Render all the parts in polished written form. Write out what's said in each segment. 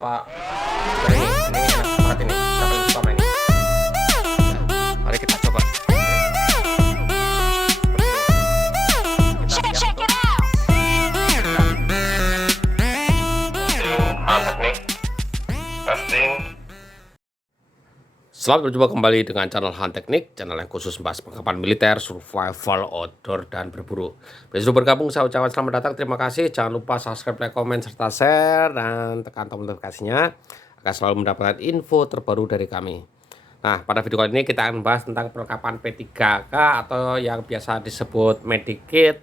Pak, ini enak banget ini. Saya paling suka main ini. Mari kita coba. Kita siap untuk angkat nih. Testing. Selamat berjumpa kembali dengan channel Han Teknik, channel yang khusus membahas perlengkapan militer, survival, outdoor, dan berburu. Bila sudah bergabung, saya ucapkan selamat datang, terima kasih. Jangan lupa subscribe, like, komen, serta share, dan tekan tombol notifikasinya agar selalu mendapatkan info terbaru dari kami. Nah, pada video kali ini kita akan membahas tentang perlengkapan P3K atau yang biasa disebut medikit,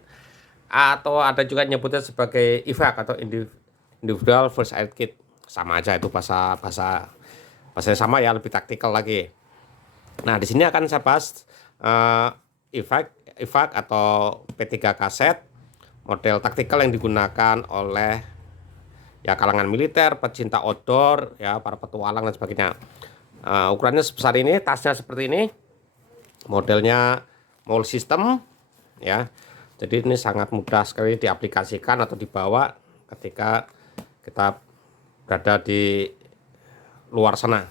atau ada juga nyebutnya sebagai IFAK atau Individual First Aid Kit. Sama aja itu bahasanya sama ya, lebih taktikal lagi. Nah, di sini akan saya bahas IFAK atau P3K set model taktikal yang digunakan oleh ya kalangan militer, pecinta outdoor, ya para petualang dan sebagainya. Ukurannya sebesar ini, tasnya seperti ini, modelnya mall system, ya. Jadi ini sangat mudah sekali diaplikasikan atau dibawa ketika kita berada di luar sana.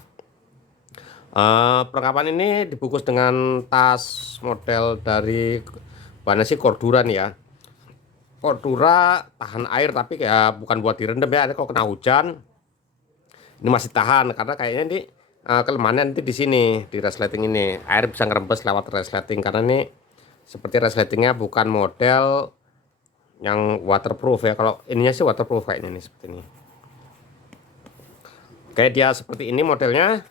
Perlengkapan ini dibungkus dengan tas model dari bahannya sih Cordura nih ya. Cordura tahan air, tapi kayak bukan buat direndam ya. Kalau kena hujan ini masih tahan, karena kayaknya ini kelemahannya nanti di sini, di resleting ini air bisa ngerembes lewat resleting, karena ini seperti resletingnya bukan model yang waterproof ya. Kalau ininya sih waterproof kayaknya nih, seperti ini. Kayak dia seperti ini modelnya.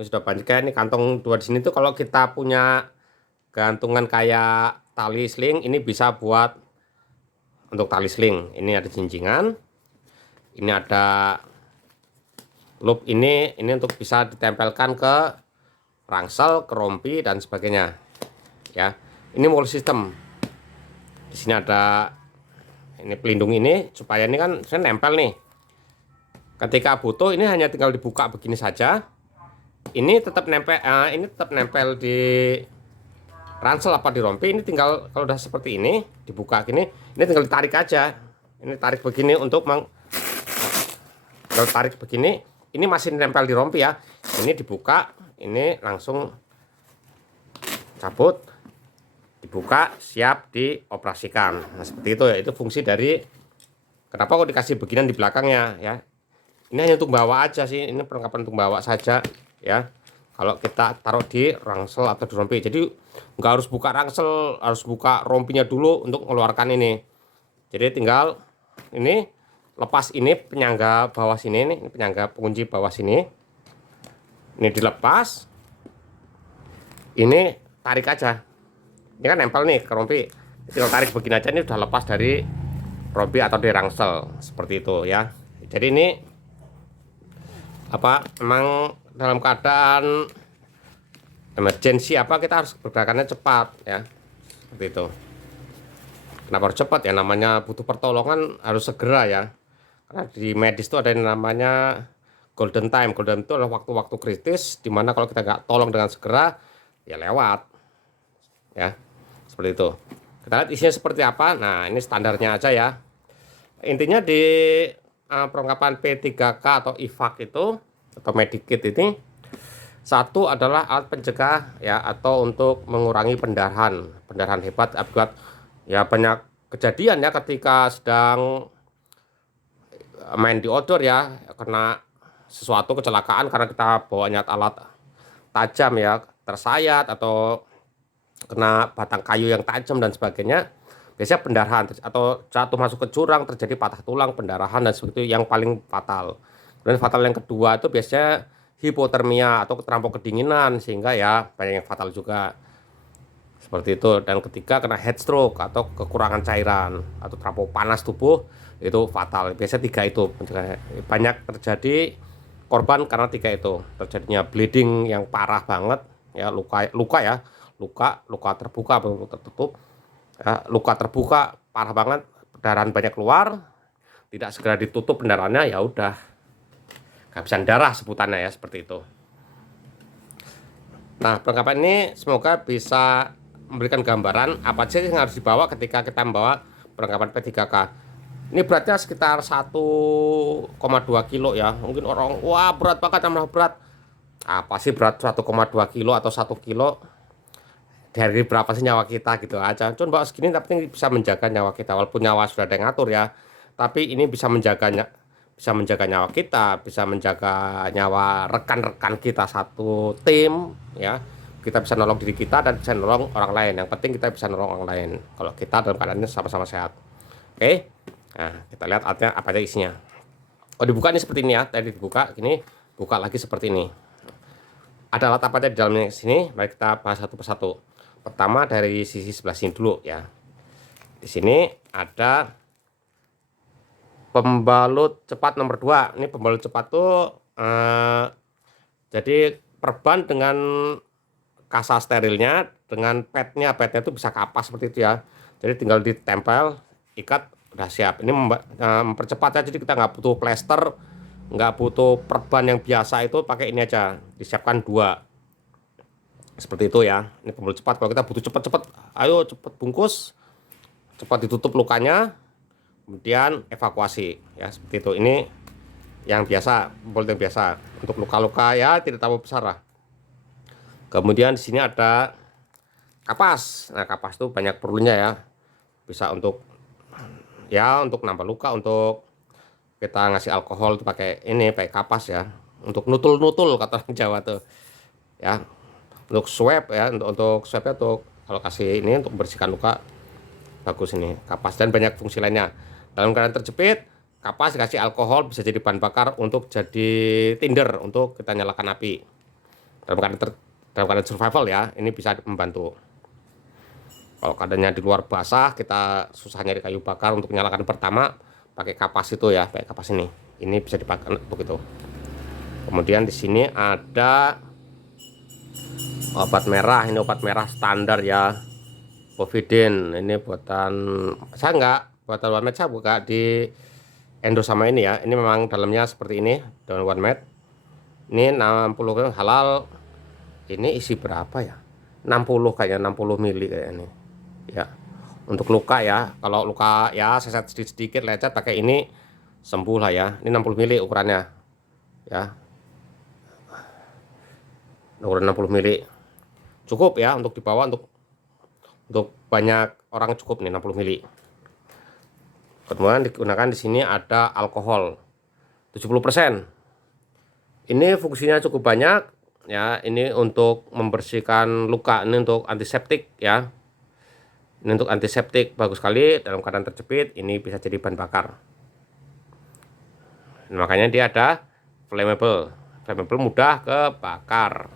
Sudah banyak kayak ini kantong dua di sini tuh, kalau kita punya gantungan kayak tali sling, ini bisa buat untuk tali sling. Ini ada jinjingan, ini ada loop, ini untuk bisa ditempelkan ke rangsel, ke rompi dan sebagainya. Ya, ini wall system. Di sini ada ini pelindung ini supaya ini kan saya nempel nih. Ketika butuh ini hanya tinggal dibuka begini saja. Ini tetap nempel di ransel apa di rompi. Ini tinggal kalau udah seperti ini dibuka gini, ini tinggal ditarik aja. Ini tarik begini untuk kalau tarik begini, ini masih nempel di rompi ya. Ini dibuka, ini langsung cabut, dibuka, siap dioperasikan. Nah, seperti itu ya. Itu fungsi dari kenapa kok dikasih beginian di belakangnya ya. Ini hanya untuk bawa aja sih, ini perlengkapan untuk bawa saja ya. Kalau kita taruh di rangsel atau di rompi, jadi nggak harus buka rangsel, harus buka rompinya dulu untuk mengeluarkan ini. Jadi tinggal ini lepas ini penyangga bawah sini, ini penyangga pengunci bawah sini. Ini dilepas, ini tarik aja. Ini kan nempel nih ke rompi, tinggal tarik begini aja, ini udah lepas dari rompi atau dari rangsel, seperti itu ya. Jadi ini memang dalam keadaan emergency kita harus pergerakannya cepat ya, seperti itu. Kenapa harus cepat ya? Namanya butuh pertolongan harus segera ya, karena di medis itu ada yang namanya golden time. Golden itu adalah waktu-waktu kritis, dimana kalau kita nggak tolong dengan segera ya lewat ya, seperti itu. Kita lihat isinya seperti apa. Nah, ini standarnya aja ya. Intinya di perlengkapan P3K atau IFAK itu atau medikit ini, satu adalah alat pencegah ya, atau untuk mengurangi pendarahan hebat akibat ya banyak kejadian ya ketika sedang main di outdoor ya, kena sesuatu kecelakaan karena kita bawanya alat tajam ya, tersayat atau kena batang kayu yang tajam dan sebagainya. Biasanya pendarahan atau jatuh masuk ke jurang, terjadi patah tulang, pendarahan dan sebagainya, yang paling fatal. Kemudian fatal yang kedua itu biasanya hipotermia atau terampuk kedinginan, sehingga ya banyak yang fatal juga, seperti itu. Dan ketiga kena heat stroke atau kekurangan cairan atau terampuk panas tubuh, itu fatal. Biasanya tiga itu banyak terjadi korban karena tiga itu. Terjadinya bleeding yang parah banget ya, luka terbuka belum tertutup ya, luka terbuka parah banget, pendarahan banyak keluar, tidak segera ditutup pendarahannya, ya udah kehabisan darah sebutannya ya, seperti itu. Nah, perlengkapan ini semoga bisa memberikan gambaran apa saja yang harus dibawa ketika kita membawa perlengkapan P3K. Ini beratnya sekitar 1,2 kilo ya. Mungkin orang, wah berat banget, tambah berat. Apa sih berat 1,2 kilo atau 1 kilo? Dari berapa sih nyawa kita gitu aja. Cuman bawa segini tapi bisa menjaga nyawa kita. Walaupun nyawa sudah ada yang ngatur ya. Tapi ini bisa menjaga nyawa kita, bisa menjaga nyawa rekan-rekan kita satu tim ya. Kita bisa nolong diri kita dan bisa nolong orang lain. Yang penting kita bisa nolong orang lain. Kalau kita dalam keadaannya sama-sama sehat. Oke. Nah, kita lihat artinya apa aja isinya. Oh, dibuka ini seperti ini ya. Tadi dibuka, gini buka lagi seperti ini. Ada alat apa aja di dalamnya sini? Mari kita bahas satu persatu. Pertama dari sisi sebelah sini dulu ya. Di sini ada pembalut cepat nomor 2. Ini pembalut cepat tuh jadi perban dengan kasa sterilnya, dengan padnya itu bisa kapas seperti itu ya. Jadi tinggal ditempel, ikat, udah siap. Ini mempercepat ya. Jadi kita nggak butuh plester, nggak butuh perban yang biasa, itu pakai ini aja. Disiapkan 2 seperti itu ya. Ini pembalut cepat. Kalau kita butuh cepet-cepet, ayo cepet bungkus, cepat ditutup lukanya, kemudian evakuasi ya, seperti itu. Ini yang biasa, pembalut yang biasa untuk luka-luka ya, tidak terlalu besar lah. Kemudian di sini ada kapas. Nah, kapas itu banyak perlunya ya. Bisa untuk nambah luka, untuk kita ngasih alkohol itu pakai ini, pakai kapas ya. Untuk nutul-nutul kata orang Jawa tuh ya. Untuk swab ya, untuk swabnya tuh kalau kasih ini untuk membersihkan luka, bagus ini kapas. Dan banyak fungsi lainnya. Dalam keadaan terjepit, kapas dikasih alkohol bisa jadi bahan bakar untuk jadi tinder untuk kita nyalakan api. Dalam keadaan survival ya, ini bisa membantu. Kalau keadaannya di luar basah, kita susah nyari kayu bakar untuk nyalakan pertama, pakai kapas itu ya, pakai kapas ini. Ini bisa dipakai untuk itu. Kemudian di sini ada obat merah. Ini obat merah standar ya, Povidin. Ini buatan saya, enggak buatan OneMed, saya buka di endorse sama ini ya. Ini memang dalamnya seperti ini, daun OneMed. Ini 60 gram halal. Ini isi berapa ya? 60 kayaknya, 60 mili kayak ini ya. Untuk luka ya, kalau luka ya seset sedikit lecet, pakai ini sembuh lah ya. Ini 60 mili ukurannya ya, ukuran 60 mili cukup ya untuk dibawa, untuk banyak orang cukup nih 60 mili. Kemudian digunakan di sini ada alkohol 70%. Ini fungsinya cukup banyak ya. Ini untuk membersihkan luka, ini untuk antiseptik ya. Ini untuk antiseptik, bagus sekali dalam keadaan terjepit. Ini bisa jadi bahan bakar. Makanya dia ada flammable mudah kebakar.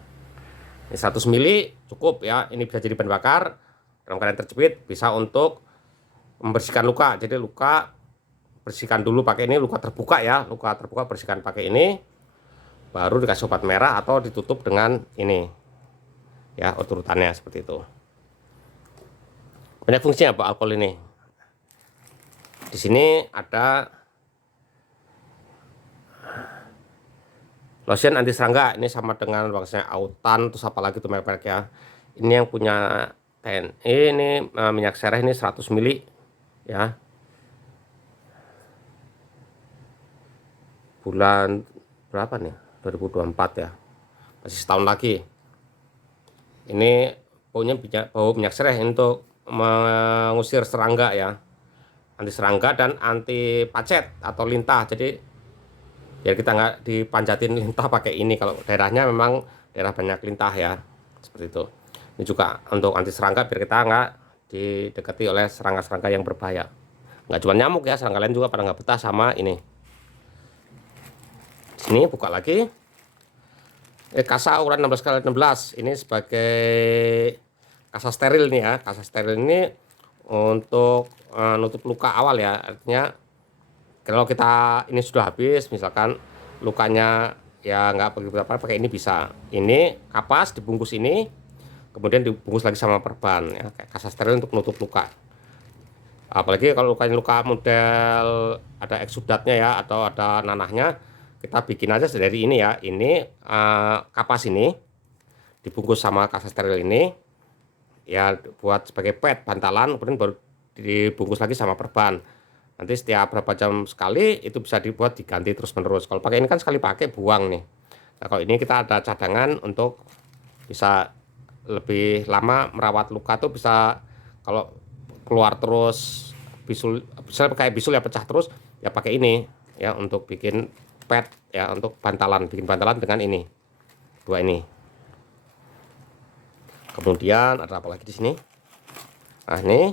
Ini 100 mili cukup ya. Ini bisa jadi bahan bakar dalam keadaan terjepit, bisa untuk membersihkan luka. Jadi luka bersihkan dulu pakai ini, luka terbuka ya, luka terbuka bersihkan pakai ini, baru dikasih obat merah atau ditutup dengan ini ya, urutannya seperti itu. Banyak fungsinya Pak alkohol ini. Di sini ada lotion anti serangga. Ini sama dengan maksudnya Autan, terus apalagi tuh merek-merek ya. Ini yang punya TNI. Ini minyak sereh, ini 100 mili ya. Bulan berapa nih? 2024 ya. Masih setahun lagi. Ini bau minyak sereh untuk mengusir serangga ya. Anti serangga dan anti pacet atau lintah. Jadi biar kita nggak dipanjatin lintah pakai ini, kalau daerahnya memang daerah banyak lintah ya, seperti itu. Ini juga untuk anti serangga, biar kita nggak didekati oleh serangga-serangga yang berbahaya. Nggak cuma nyamuk ya, serangga lain juga pada nggak betah sama ini. Di sini buka lagi. Kasa ukuran 16x16. Ini sebagai kasa steril nih ya. Kasa steril ini untuk nutup luka awal ya. Artinya kalau kita ini sudah habis, misalkan lukanya ya nggak pakai ini bisa. Ini kapas dibungkus ini, kemudian dibungkus lagi sama perban ya, kayak kasa steril untuk nutup luka. Apalagi kalau lukanya luka model ada eksudatnya ya, atau ada nanahnya, kita bikin aja dari ini ya. Ini kapas ini dibungkus sama kasa steril ini ya, buat sebagai pad bantalan, kemudian baru dibungkus lagi sama perban. Nanti setiap berapa jam sekali itu bisa dibuat diganti terus menerus. Kalau pakai ini kan sekali pakai buang nih. Nah kalau ini kita ada cadangan untuk bisa lebih lama merawat luka tuh, bisa kalau keluar terus bisul, misalnya kayak bisul ya pecah terus ya pakai ini ya untuk bikin pad ya, untuk bantalan, bikin bantalan dengan ini dua ini. Kemudian ada apa lagi di sini? Nah ini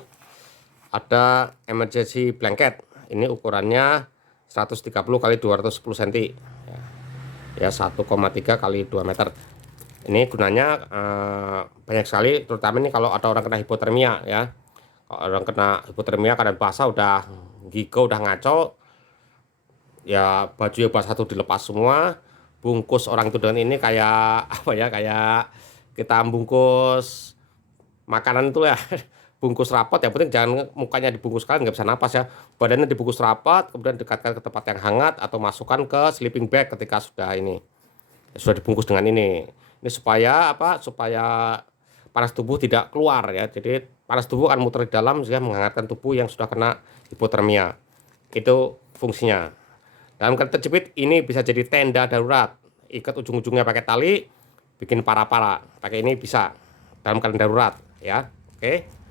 ada emergency blanket. Ini ukurannya 130 kali 210 cm ya, 1,3 kali 2 meter. Ini gunanya banyak sekali, terutama ini kalau ada orang kena hipotermia ya. Kalau orang kena hipotermia keadaan basah udah gigo, udah ngaco ya, baju yang basah itu dilepas semua, bungkus orang itu dengan ini kayak apa ya, kayak kita bungkus makanan itu ya. Bungkus rapat, yang penting jangan mukanya dibungkus kalian nggak bisa napas ya, badannya dibungkus rapat, kemudian dekatkan ke tempat yang hangat atau masukkan ke sleeping bag ketika sudah ini sudah dibungkus dengan ini supaya apa, supaya panas tubuh tidak keluar ya. Jadi panas tubuh akan muter di dalam sehingga menghangatkan tubuh yang sudah kena hipotermia. Itu fungsinya. Dalam keadaan terjepit ini bisa jadi tenda darurat, ikat ujung-ujungnya pakai tali, bikin para-para, pakai ini bisa dalam keadaan darurat ya. Oke.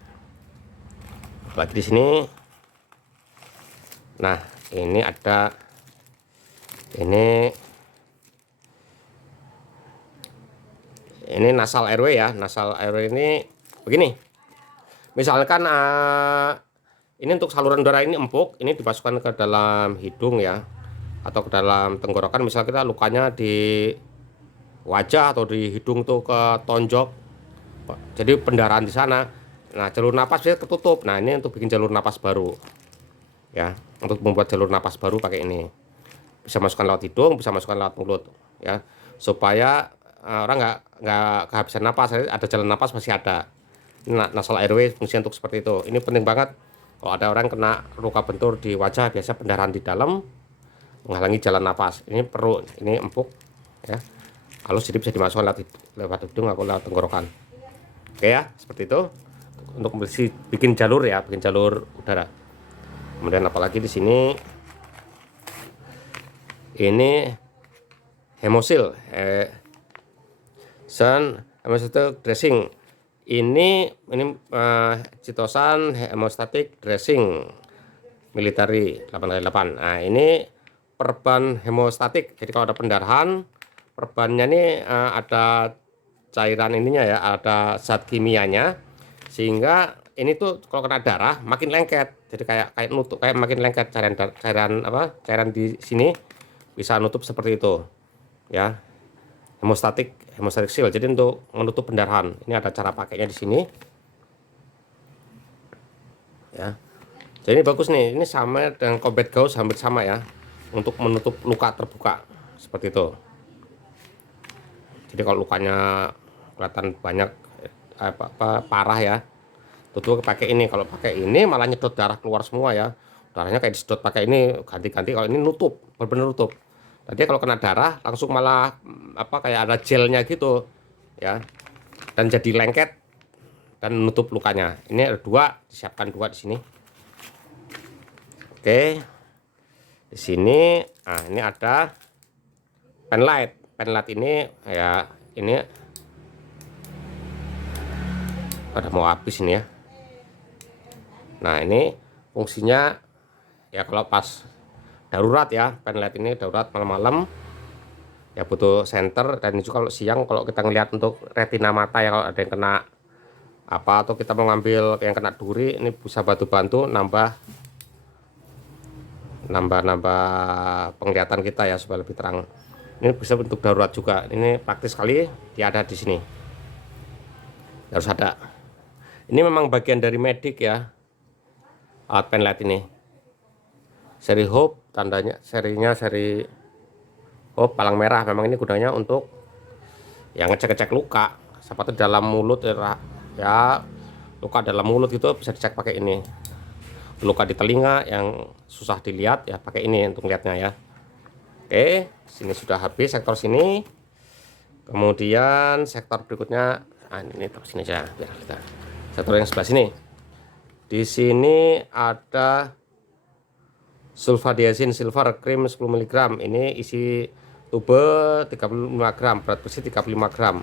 Lagi di sini. Nah, ini ada ini nasal airway ya. Nasal airway ini begini. Misalkan ini untuk saluran udara ini empuk, ini dimasukkan ke dalam hidung ya, atau ke dalam tenggorokan. Misal kita lukanya di wajah atau di hidung tuh ke tonjok, jadi pendarahan di sana. Nah jalur napas bisa tertutup. Nah ini untuk bikin jalur napas baru ya, untuk membuat jalur napas baru pakai ini. Bisa masukkan lewat hidung, bisa masukkan lewat mulut ya, supaya orang nggak kehabisan napas, ada jalan napas masih ada. Ini nasal airway fungsi untuk seperti itu. Ini penting banget kalau ada orang kena luka bentur di wajah, biasa pendarahan di dalam menghalangi jalan napas. Ini perlu, ini empuk ya, halus, jadi bisa dimasukkan lewat hidung atau lewat tenggorokan. Oke ya, seperti itu untuk bikin jalur ya, bikin jalur udara. Kemudian apalagi di sini ini hemosil hemostatic dressing. Ini Citosan hemostatic dressing military 8x8. Nah ini perban hemostatik. Jadi kalau ada pendarahan, perbannya ini ada cairan ininya ya, ada zat kimianya, sehingga ini tuh kalau kena darah makin lengket. Jadi kayak nutup, kayak makin lengket cairan di sini bisa nutup seperti itu ya. Hemostatic seal, jadi untuk menutup pendarahan. Ini ada cara pakainya di sini ya. Jadi ini bagus nih, ini sama dengan combat gauze, hampir sama ya, untuk menutup luka terbuka seperti itu. Jadi kalau lukanya kelihatan banyak parah ya, tutup pakai ini. Kalau pakai ini malah nyedot darah keluar semua ya, darahnya kayak disedot. Pakai ini ganti-ganti. Kalau ini nutup, benar-benar nutup. Tadi kalau kena darah langsung malah kayak ada gelnya gitu ya, dan jadi lengket dan menutup lukanya. Ini ada dua, disiapkan dua di sini. Oke, di sini ini ada penlight. Penlight ini ya, ini ada mau habis ini ya. Nah ini fungsinya ya kalau pas darurat ya, penlight ini darurat malam-malam ya, butuh senter. Dan juga kalau siang, kalau kita ngelihat untuk retina mata ya, kalau ada yang kena atau kita mau ngambil yang kena duri, ini bisa bantu nambah penglihatan kita ya, supaya lebih terang. Ini bisa bentuk darurat juga. Ini praktis sekali, dia ada di sini, harus ada. Ini memang bagian dari medik ya, alat penlight ini. Seri Hope, tandanya serinya seri Hope palang merah. Memang ini gunanya untuk yang ngecek-ngecek luka, seperti dalam mulut ya, luka dalam mulut gitu bisa dicek pakai ini. Luka di telinga yang susah dilihat ya, pakai ini untuk lihatnya ya. Oke, sini sudah habis sektor sini. Kemudian sektor berikutnya, ini taruh sini aja biar kita. Sektor yang sebelah sini. Di sini ada sulfadiazin silver krim 10 mg. Ini isi tube 35 gram, berat bersih 35 gram.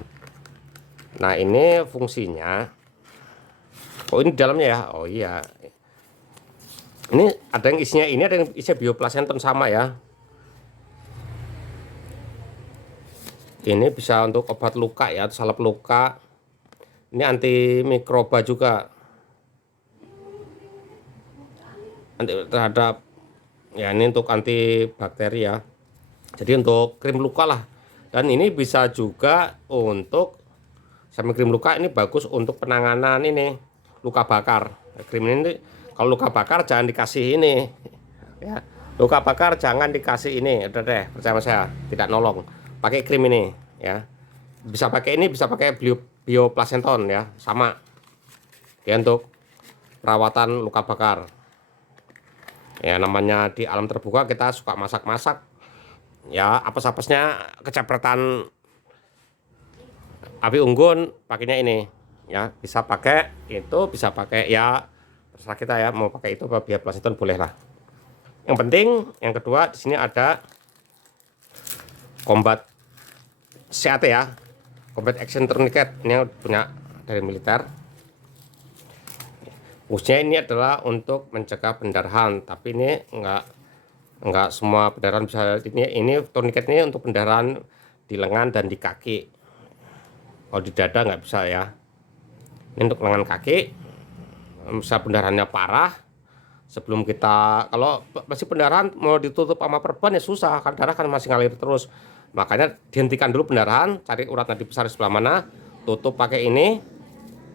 Nah, ini fungsinya, oh ini dalamnya ya, oh iya, ini ada yang isinya, ini ada yang isinya bioplasenton sama ya. Ini bisa untuk obat luka ya, salep luka. Ini anti mikroba juga, anti terhadap ya, ini untuk anti bakteri ya. Jadi untuk krim luka lah. Dan ini bisa juga untuk sama krim luka, ini bagus untuk penanganan ini luka bakar. Krim ini kalau luka bakar jangan dikasih ini ya. Luka bakar jangan dikasih ini, udah deh, percaya sama saya, tidak nolong. Pakai krim ini ya. Bisa pakai ini, bisa pakai bioplasenton ya, sama. Ya, untuk perawatan luka bakar. Ya, namanya di alam terbuka kita suka masak-masak. Ya, apes-apesnya kecepretan api unggun, pakainya ini. Ya, bisa pakai itu, bisa pakai ya, terserah kita ya, mau pakai itu apa bioplasenton boleh lah. Yang penting, yang kedua di sini ada Combat CAT ya, Combat Action Tourniquet. Ini yang punya dari militer. Fungsinya ini adalah untuk mencegah pendarahan, tapi ini enggak semua pendarahan bisa. Ini tourniquet ini untuk pendarahan di lengan dan di kaki. Kalau di dada nggak bisa ya. Ini untuk lengan kaki, bisa pendarahannya parah. Sebelum kita, kalau masih pendarahan mau ditutup sama perban ya susah, kan darah kan masih ngalir terus. Makanya dihentikan dulu pendarahan, cari urat nadi besar di sebelah mana, tutup pakai ini,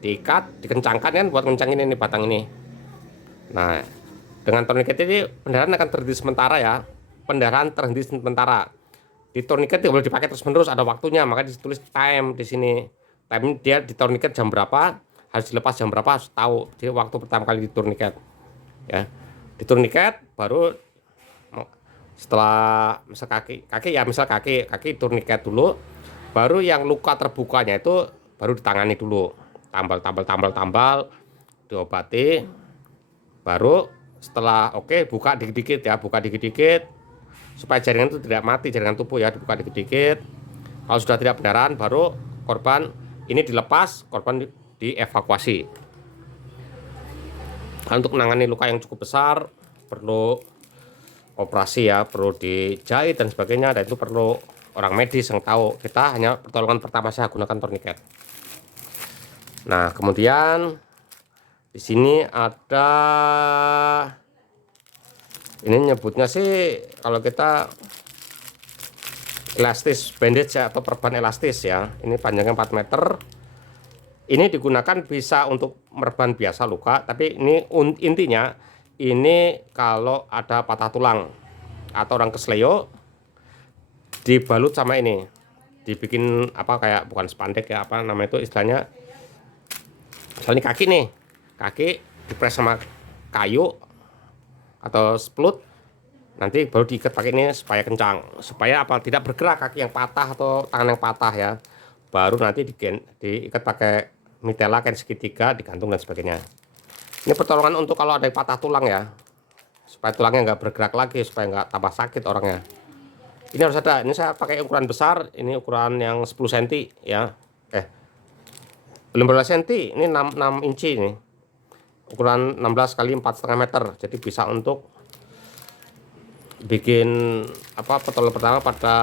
diikat, dikencangkan kan buat kencangin ini batang ini. Nah, dengan tourniquet ini pendarahan akan terhenti sementara ya. Pendarahan terhenti sementara. Di tourniquet tidak boleh dipakai terus-menerus, ada waktunya, maka ditulis time di sini. Time dia di tourniquet jam berapa, harus dilepas jam berapa, harus tahu. Jadi waktu pertama kali di tourniquet. Ya, di tourniquet baru setelah misal kaki ya, misal kaki tourniquet dulu, baru yang luka terbukanya itu baru ditangani dulu, tambal diobati, baru setelah oke buka dikit-dikit ya, buka dikit-dikit supaya jaringan itu tidak mati, jaringan tubuh ya, dibuka dikit-dikit. Kalau sudah tidak pendarahan baru korban ini dilepas, korban dievakuasi. Untuk menangani luka yang cukup besar perlu operasi ya, perlu dijahit dan sebagainya, dan itu perlu orang medis yang tahu. Kita hanya pertolongan pertama saya gunakan tourniquet. Nah, kemudian di sini ada, ini nyebutnya sih kalau kita elastis bandage ya, atau perban elastis ya. Ini panjangnya 4 meter. Ini digunakan bisa untuk perban biasa luka, tapi ini intinya ini kalau ada patah tulang atau orang kesleo, dibalut sama ini, dibikin apa kayak, bukan spandek ya, apa namanya itu istilahnya, misalnya kaki nih, kaki dipres sama kayu atau splut, nanti baru diikat pakai ini supaya kencang, supaya apa, tidak bergerak kaki yang patah atau tangan yang patah ya. Baru nanti diikat pakai mitela kain segitiga, digantung dan sebagainya. Ini pertolongan untuk kalau ada yang patah tulang ya, supaya tulangnya nggak bergerak lagi, supaya nggak tambah sakit orangnya. Ini harus ada. Ini saya pakai ukuran besar, ini ukuran yang 10 cm ya, 15 cm, ini 6 inci ini, ukuran 16 kali 4,5 meter. Jadi bisa untuk bikin apa, pertolongan pertama pada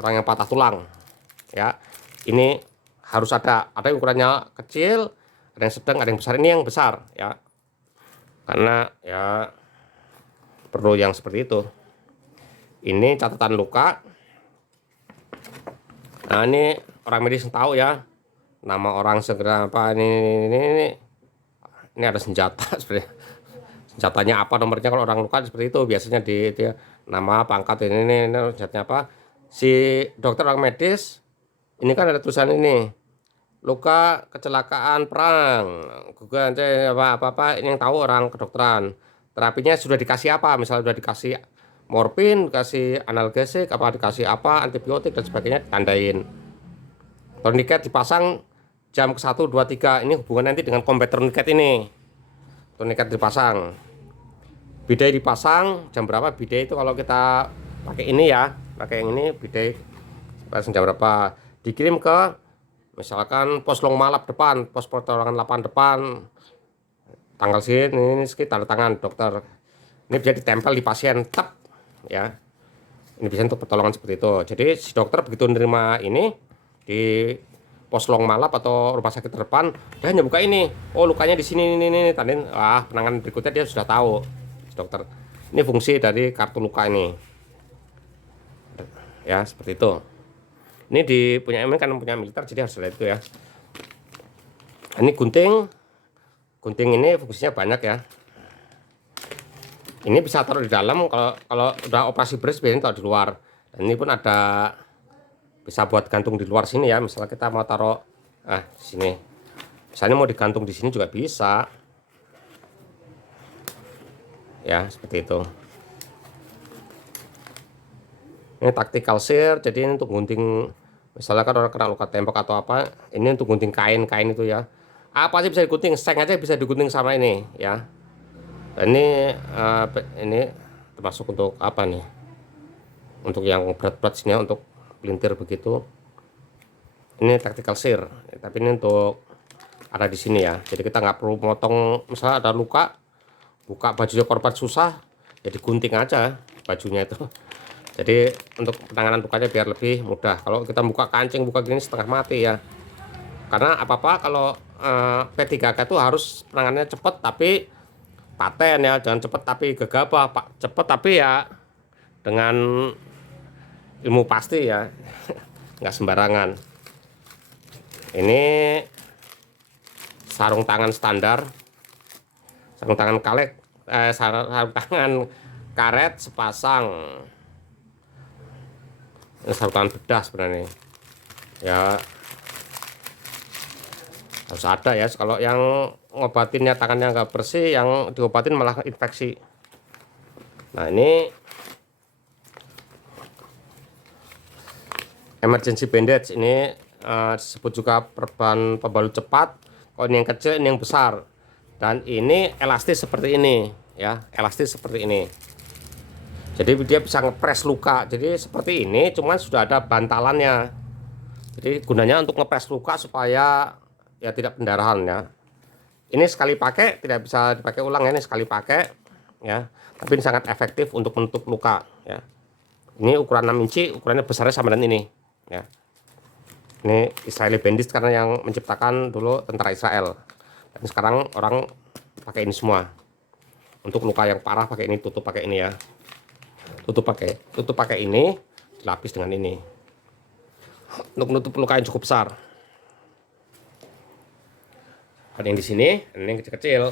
orang yang patah tulang ya. Ini harus ada ukurannya kecil, ada yang sedang, ada yang besar. Ini yang besar ya, karena ya perlu yang seperti itu. Ini catatan luka. Nah, ini orang medis yang tahu ya, nama orang segera apa, ini ada senjata sebenarnya. Senjatanya apa, nomornya kalau orang luka seperti itu biasanya di dia, nama, pangkat, ini senjatanya apa. Si dokter orang medis ini kan ada tulisan ini, luka kecelakaan perang, bukan apa yang tahu orang kedokteran. Terapinya sudah dikasih apa, misalnya sudah dikasih morfin, dikasih analgesik, apa dikasih apa, antibiotik dan sebagainya, tandain. Tourniquet dipasang jam ke 1, 2, 3. Ini hubungan nanti dengan combat tourniquet ini. Tourniquet dipasang Bidet dipasang jam berapa? Bidet itu kalau kita pakai ini ya, pakai yang ini bidet pasang jam berapa, dikirim ke misalkan pos Long Malap depan, pos pertolongan lapangan depan, tanggal sini, ini sekitar tangan dokter. Ini bisa ditempel di pasien, tep ya. Ini bisa untuk pertolongan seperti itu. Jadi si dokter begitu menerima ini di pos Long Malap atau rumah sakit terdepan, dia hanya buka ini. Oh, lukanya di sini ini tandin. Wah, penanganan berikutnya dia sudah tahu. Si dokter. Ini fungsi dari kartu luka ini. Ya, seperti itu. Ini di punya kan punya militer, jadi harus lihat itu ya. Ini gunting. Gunting ini fungsinya banyak ya. Ini bisa taruh di dalam, kalau udah operasi beres biasanya taruh di luar. Dan ini pun ada bisa buat gantung di luar sini ya. Misalnya kita mau taruh di sini. Misalnya mau digantung di sini juga bisa. Ya, seperti itu. Ini tactical shear, jadi ini untuk gunting. Misalnya kan orang kena luka tembak atau apa, ini untuk gunting kain itu ya. Apa sih bisa digunting? Seng aja bisa digunting sama ini ya. Dan ini termasuk untuk apa nih? Untuk yang berat-berat sini untuk pelintir begitu. Ini tactical shear, tapi ini untuk ada di sini ya. Jadi kita nggak perlu potong, misalnya ada luka, buka bajunya korban susah, jadi gunting aja bajunya itu. Jadi untuk penanganan lukanya biar lebih mudah. Kalau kita buka kancing, buka gini setengah mati ya. Karena apa-apa kalau P3K itu harus penanganannya cepat tapi paten ya, jangan cepat tapi gegabah, Pak. Cepat tapi ya dengan ilmu pasti ya. Nggak sembarangan. Ini sarung tangan standar. Sarung tangan sarung tangan karet sepasang. Ini sarung tangan bedah sebenarnya ya, harus ada ya. Kalau yang ngobatinnya tangannya nggak bersih, yang diobatin malah infeksi. Nah, ini emergency bandage, ini disebut juga perban pembalut cepat. Kalau ini yang kecil, ini yang besar, dan ini elastis seperti ini ya, elastis seperti ini. Jadi dia bisa ngepres luka. Jadi seperti ini, cuman sudah ada bantalannya. Jadi gunanya untuk ngepres luka supaya ya tidak pendarahan ya. Ini sekali pakai, tidak bisa dipakai ulang ya, ini sekali pakai ya. Tapi ini sangat efektif untuk menutup luka ya. Ini ukuran 6 inci, ukurannya besarnya sama dengan ini ya. Ini Israeli bandage karena yang menciptakan dulu tentara Israel. Dan sekarang orang pakai ini semua. Untuk luka yang parah pakai ini, tutup pakai ini ya. Tutup pakai ini, dilapis dengan ini. Untuk menutup luka yang cukup besar. Ada yang di sini, ada yang kecil-kecil.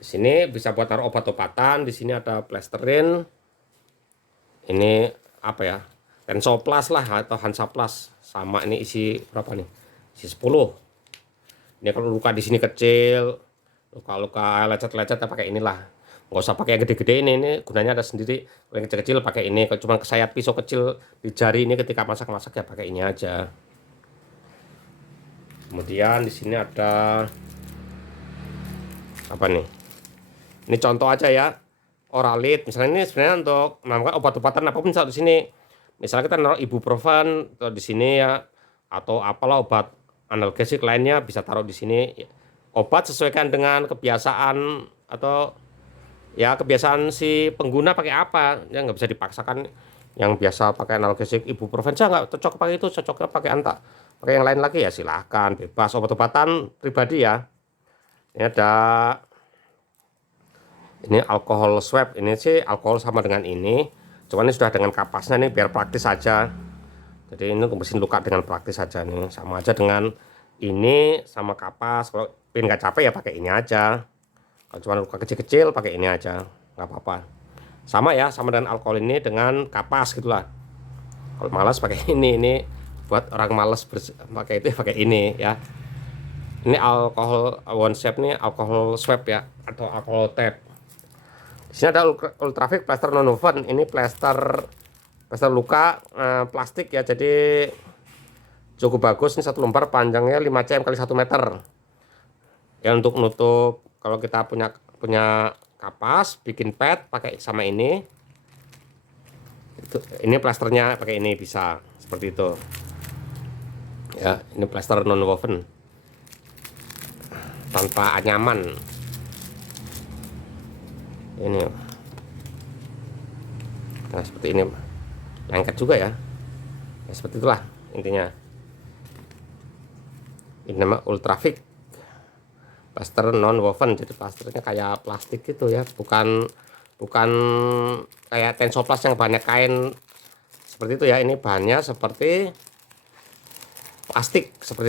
Di sini bisa buat taruh obat-obatan. Di sini ada plesterin. Ini apa ya? Tensoplas lah atau Hansaplast. Sama ini isi berapa nih? Isi 10. Ini kalau luka di sini kecil, luka-luka lecet-lecet ya pakai inilah. Nggak usah pakai yang gede-gede ini gunanya ada sendiri. Kalau yang kecil-kecil pakai ini. Kalau cuma kesayat pisau kecil di jari ini ketika masak-masak ya pakai ini aja. Kemudian di sini ada apa nih? Ini contoh aja ya. Oralit, misalnya ini sebenarnya untuk melakukan obat-obatan apapun di sini. Misalnya kita naruh ibuprofen di sini ya, atau apalah obat analgesik lainnya bisa taruh di sini. Obat sesuaikan dengan kebiasaan atau ya kebiasaan si pengguna pakai apa, ya nggak bisa dipaksakan. Yang biasa pakai analgesik ibuprofen saya nggak cocok pakai itu, cocoknya pakai pakai yang lain lagi ya silahkan, bebas. Obat-obatan pribadi ya. Ini alkohol swab, ini sih alkohol sama dengan ini, cuman ini sudah dengan kapasnya nih biar praktis saja. Jadi ini untuk mesin luka dengan praktis saja nih, sama aja dengan ini sama kapas. Kalau pengen nggak capek ya pakai ini aja. Kalau cuma luka kecil-kecil pakai ini aja, nggak apa-apa. Sama ya, sama dengan alkohol ini dengan kapas gitulah. Kalau malas pakai ini buat orang malas pakai itu pakai ini ya. Ini alkohol one swab nih, alkohol swab ya atau alkohol tape. Di sini ada ultrafix plaster non-woven. Ini plaster luka plastik ya, jadi cukup bagus. Ini satu lembar panjangnya 5 cm kali 1 meter. Ya untuk nutup kalau kita punya kapas, bikin pad pakai sama ini. Ini plasternya pakai ini bisa seperti itu. Ya, ini plaster non woven tanpa anyaman. Ini. Nah, seperti ini. Lengket juga ya. Ya, seperti itulah intinya. Ini nama Ultrafix plaster non woven, jadi plasternya kayak plastik gitu ya, bukan kayak Tensoplast yang banyak kain seperti itu ya. Ini bahannya seperti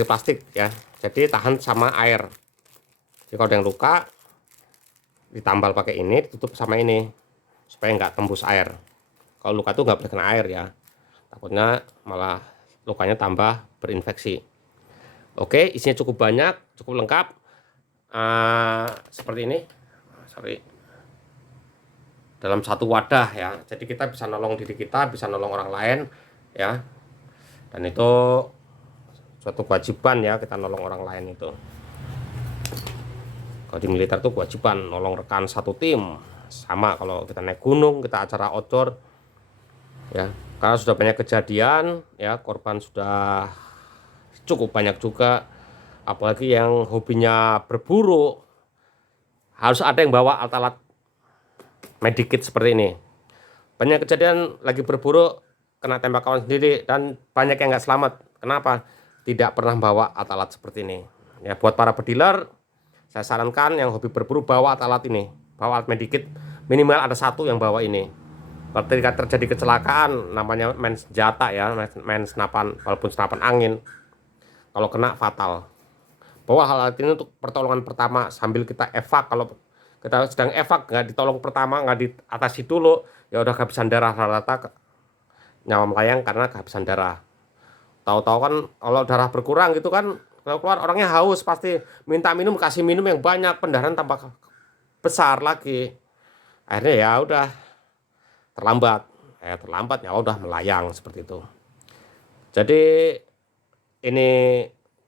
plastik ya, jadi tahan sama air. Jadi kalau ada yang luka ditambal pakai ini, ditutup sama ini supaya nggak tembus air. Kalau luka tuh nggak boleh kena air ya, takutnya malah lukanya tambah berinfeksi. Oke, isinya cukup banyak, cukup lengkap. Seperti ini, dalam satu wadah ya. Jadi kita bisa nolong diri kita, bisa nolong orang lain ya. Dan itu suatu kewajiban ya, kita nolong orang lain itu. Kalau di militer tuh kewajiban nolong rekan satu tim. Sama kalau kita naik gunung, kita acara outdoor ya. Karena sudah banyak kejadian ya, korban sudah cukup banyak juga. Apalagi yang hobinya berburu, harus ada yang bawa alat-alat medikit seperti ini. Banyak kejadian lagi berburu kena tembak kawan sendiri, dan banyak yang nggak selamat. Kenapa? Tidak pernah bawa alat-alat seperti ini. Ya, buat para pediler, saya sarankan yang hobi berburu bawa alat ini, bawa alat medikit, minimal ada satu yang bawa ini. Ketika terjadi kecelakaan, namanya main senjata ya, main senapan, walaupun senapan angin, kalau kena fatal. Bawa hal ini untuk pertolongan pertama sambil kita evak. Kalau kita sedang evak nggak ditolong pertama, nggak diatasi dulu, ya udah kehabisan darah, rata-rata nyawa melayang karena kehabisan darah. Tahu-tahu kan kalau darah berkurang gitu kan, kalau keluar orangnya haus, pasti minta minum, kasih minum yang banyak, pendarahan tambah besar lagi. Akhirnya ya udah terlambat ya udah melayang seperti itu. Jadi ini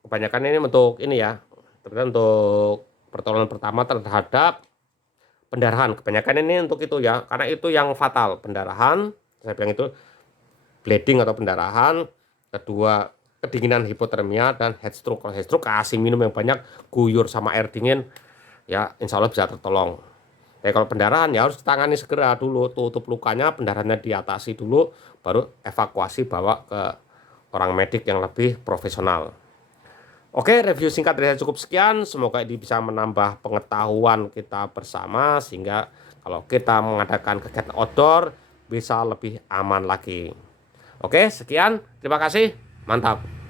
kebanyakan ini untuk ini ya, terutama untuk pertolongan pertama terhadap pendarahan. Kebanyakan ini untuk itu ya, karena itu yang fatal, pendarahan. Saya bilang itu bleeding atau pendarahan. Kedua, kedinginan hipotermia dan heat stroke. Kalau heat stroke kasih minum yang banyak, guyur sama air dingin, ya insya Allah bisa tertolong. Tapi kalau pendarahan ya harus ditangani segera dulu, tutup lukanya, pendarahannya diatasi dulu, baru evakuasi bawa ke orang medik yang lebih profesional. Oke, review singkat dari saya cukup sekian. Semoga ini bisa menambah pengetahuan kita bersama, sehingga kalau kita mengadakan kegiatan outdoor bisa lebih aman lagi. Oke, sekian. Terima kasih. Mantap.